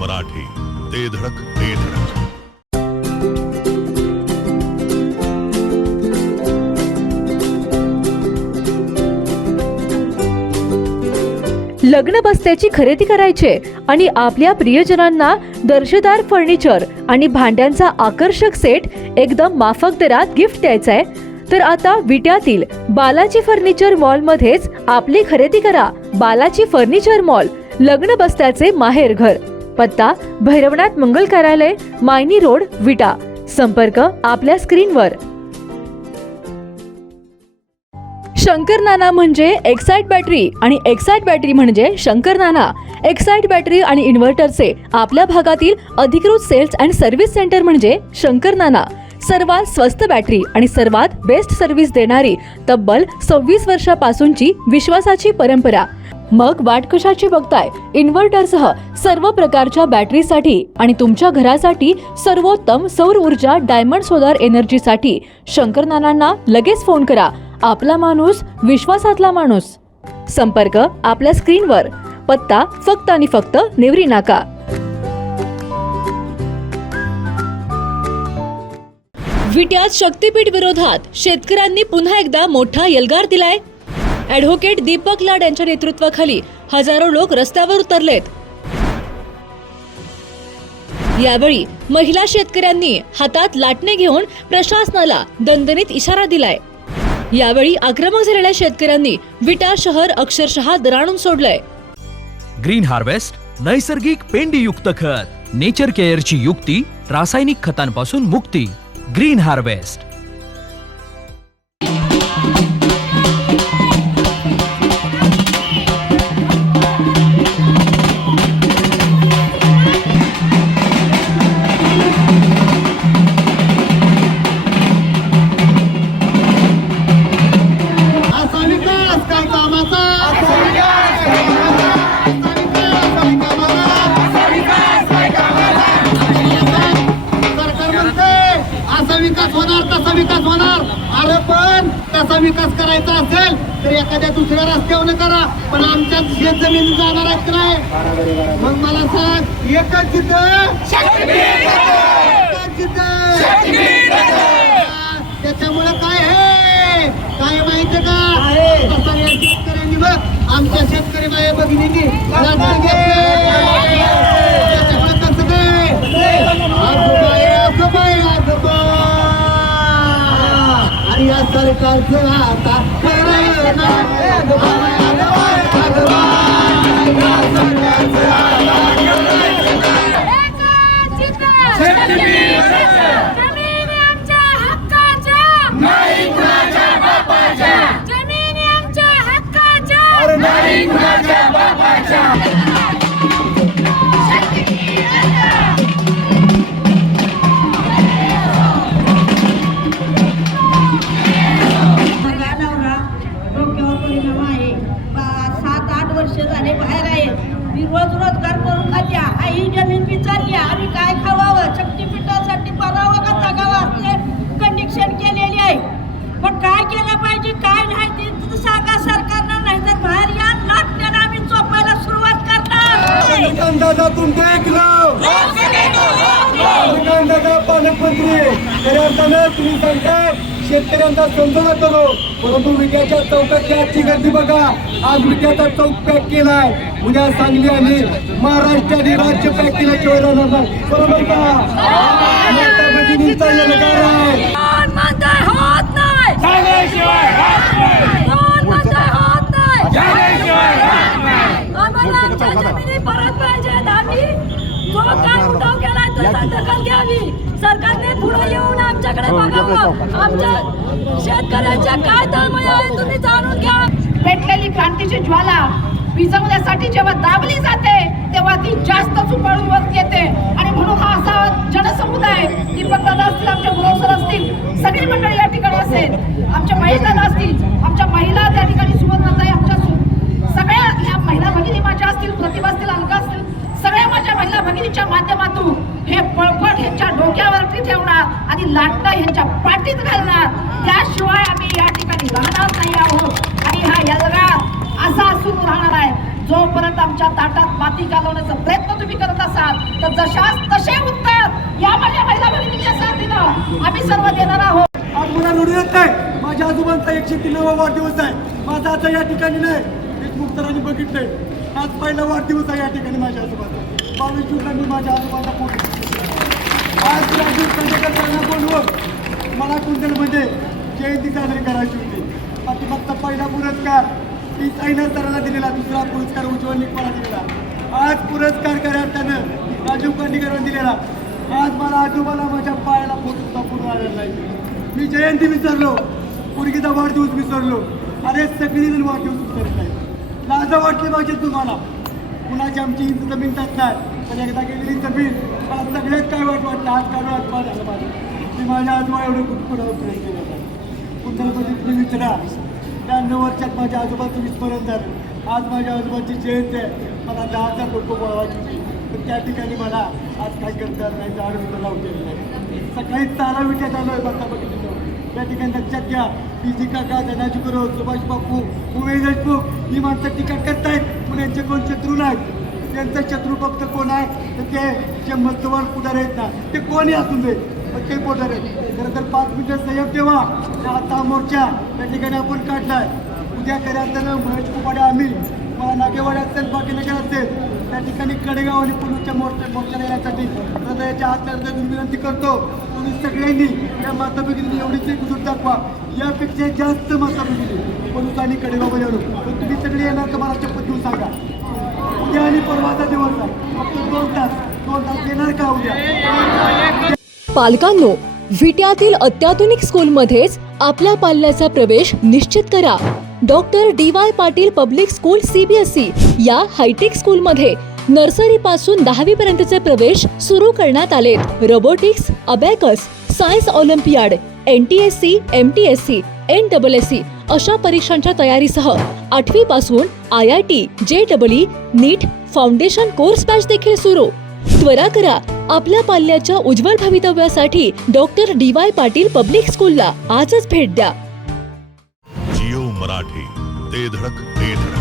मराठी, ते धडक ते धडक. लग्न बस्त्याची खरेदी करायचे आणि आपल्या प्रियजनांना दर्जेदार फर्निचर आणि भांड्यांचा आकर्षक सेट एकदम माफक दरात गिफ्ट द्यायचा आहे, तर आता विट्यातील बालाजी फर्निचर मॉल मध्येच आपली खरेदी करा. बालाजी फर्निचर मॉल, लग्न बस्त्याचे माहेर घर. पत्ता भैरवनाथ मंगल कार्यालय, मायनी रोड, विटा. संपर्क आपल्या स्क्रीनवर. शंकर नाना म्हणजे एक्साइट बॅटरी आणि एक्साइट बॅटरी म्हणजे शंकर नाना. एक्साइट बॅटरी आणि इन्व्हर्टरचे आपल्या भागातील अधिकृत सेल्स अँड सर्व्हिस सेंटर म्हणजे शंकर नाना. सर्वात स्वस्त बॅटरी आणि सर्वात बेस्ट सर्व्हिस देणारी तब्बल 26 वर्षापासूनची विश्वासाची परंपरा. मग वाट कशाची बघताय? इन्व्हर्टरसह सर्व प्रकारच्या बॅटरीसाठी आणि तुमच्या घरासाठी सर्वोत्तम सौर ऊर्जा डायमंड सोलार एनर्जीसाठी शंकर नानांना लगेच फोन करा. आपला माणूस, विश्वासातला माणूस. संपर्क आपल्या स्क्रीनवर. पत्ता फक्त आणि फक्त नेवरी नाका. विट्यात शक्तीपीठ विरोधात शेतकऱ्यांनी पुन्हा एकदा मोठा एल्गार दिलाय. ॲडव्होकेट दीपक लाड यांच्या नेतृत्वाखाली हजारो लोक रस्त्यावर उतरलेत. यावेळी महिला शेतकऱ्यांनी हातात लाटणे घेऊन प्रशासनाला दणदणीत इशारा दिलाय. यावेळी आक्रमक झालेल्या शेतकऱ्यांनी विटा शहर अक्षरशः दराणून सोडलंय. ग्रीन हार्वेस्ट नैसर्गिक पेंडीयुक्त खत, नेचर केअरची युक्ती, रासायनिक खतांपासून मुक्ती. Green harvest. विकास होणार. अरे पण तसा विकास करायचा असेल तर एखाद्या दुसऱ्या रस्त्यावर करा, पण आमच्या शेत जमिनी जाणार आहेत की नाही? मग मला सांग, एकच जिथं त्याच्यामुळे काय आहे, काय माहितीये का? तसं या शेतकऱ्यांनी बघ, आमच्या शेतकरी बाया भगिनींनी त्याच्यामुळे कसं काय या सरकारचं आता रोज रोजगार करून खात्या. आई जमीन पिचारली आणि काय खावावं, शक्तीपीठासाठी बनावं का जगावं असले कंडिशन केलेली आहे. मग काय केलं पाहिजे, काय नाही ते सांगा सरकारनं, नाही तर बाहेर या लाटण्यानं आम्ही चोपायला सुरुवात करणार. दादा तुमचं ऐकलं, दादा पालकमंत्री खऱ्या अर्थानं तुम्ही सांगताय शेतकऱ्यांचा समजून करो, परंतु विट्याच्या चौकातची आजची गर्दी बघा. आज विट्याचा चौक पॅक केलाय, उद्या सांगली आणि महाराष्ट्राने राज्य पॅक केल्याशिवाय राहणार नाही. बरोबर का? भगिनींचा एल्गार आहे. सरकारने पुढे येऊन आमच्याकडे बघावं, आमच्या शेतकऱ्यांच्या काय तळमळ आहे तुम्ही जाणून घ्या. पेटलेली क्रांतीची ज्वाला विझवण्यासाठी जेव्हा दाबली जाते तेव्हा ती जास्त उफाळून वर येते. आणि म्हणून हा असा जनसमुदाय, दीपक दादा असतील, आमच्या गुरवसर असतील, सगळी मंडळी या ठिकाणी असेल, आमच्या महिला असतील, आमच्या महिला त्या ठिकाणी सुवर्णताई, आमच्या सगळ्या या महिला भगिनी माझ्या असतील, प्रतिभा असतील, अलका असतील, सगळ्या माझ्या महिला भगिनीच्या माध्यमातून हे पळपट ह्यांच्या डोक्यावरती ठेवणार आणि लाटणं ह्यांच्या पाठीत घालणार. त्याशिवाय आम्ही या ठिकाणी राहणार नाही आहोत. आणि हा एल्गार असा सुरू राहणार आहे जोपर्यंत आमच्या ताटात माती घालवण्याचा प्रयत्न तुम्ही करत असाल तर जशास तसे उत्तर या माझ्या महिला भगिनीच्या साथीनं आम्ही सर्व देणार आहोत. आज मला रडू येत नाही. माझ्या आजोबांचा 103वा वाढदिवस आहे. माझा आता या ठिकाणी नाही. देशमुख सरांनी बघितलंय. आज पहिला वाढदिवस आहे या ठिकाणी माझ्या आजोबांचा. 22 जूनला मी माझ्या आजोबांना फोन आज राजीव खांडेकर सरांना बोलवून मला कुंडलमध्ये जयंती साजरी करायची होती. पाठीमागचा पहिला पुरस्कार मी साईनाथ सरांना दिलेला, दुसरा पुरस्कार उज्ज्वल निकमाला दिलेला. आज पुरस्कार करताना राजीव खांडेकरांना दिलेला. आज मला आजोबाला माझ्या पायाला फोटो पूर्ण आलेला नाही. मी जयंती विसरलो, पोरगीचा वाढदिवस विसरलो. अरे सगळीजण वाढदिवस विसरत नाही. लाजा वाटली पाहिजे तुम्हाला. कुणाची आमची जमीन जात नाही, पण एकदा गेलेली जमीन मला सगळ्यात काय वाटलं. आज काय वाटलं झालं माझं मी माझ्या आजोबा एवढं कुठं प्रयत्न केला होता. कुठल्यामध्ये तुम्ही विचारा. 92 वर्षात माझ्या आजोबाचं विस्मरण झालं. आज माझ्या आजोबाची जयंती आहे. मला 10,000 लोक बोलवायची होती, पण त्या ठिकाणी मला आज काय करता येत नाही. झाड सुद्धा लावलेलं नाही. सकाळी चाला विट्यात आलो आहे. बघता बघितलं त्या ठिकाणी लक्षात घ्या. पीजी काका, धनाजी गुरव, सुभाष बापू, उमेश देशमुख ही माणसं टीका करतायत. पुण्यांचे कोण शत्रू नाहीत. त्यांचं शत्रू फक्त कोण आहे तर ते जे मस्तवान पुढार आहेत ना, ते कोणी असून दे, पण ते पुढार आहेत. खरं तर 5 मिनिटं संयम ठेवा. आता मोर्चा त्या ठिकाणी आपण काढलाय. उद्या करायचं महेश कुपाडे आम्ही मला नागेवाडी असेल, बाकी नगर असेल, त्या ठिकाणी कडेगाव आणि पुण्याच्या मोर्चाला येण्यासाठी हृदयाच्या हात विनंती करतो. तुम्ही सगळ्यांनी या माता भगिनी एवढीच एकजूट दाखवा. यापेक्षा जास्त माता भगिनी पुरुष आणि कडेगावमध्ये आणू. पण तुम्ही सगळे येणार तर मला शपथ देऊन सांगा. उद्या आणि परवाचा दिवस आहे. फक्त 2 तास येणार का उद्या? पालकांनो, विट्यातील अत्याधुनिक स्कूलमध्येच आपल्या पाल्याचा प्रवेश निश्चित करा. Doctor DY Patil public school CBSE या हायटेक स्कूलमध्ये नर्सरी पासून 10वी पर्यंतचे प्रवेश सुरू करण्यात आलेत. Robotics, abacus, science Olympiad, NTSC, MTSC, NSSC अशा परीक्षांच्या तयारीसह 8वी पासून IIT, JEE, नीट फाउंडेशन कोर्स बॅच देखील सुरू. त्वरा करा, आपल्या पाल्याच्या उज्ज्वल भवितव्यासाठी डॉक्टर DY पाटील पब्लिक स्कूलला आजच भेट द्या. जिओ मराठी, ते धडक ते धडक.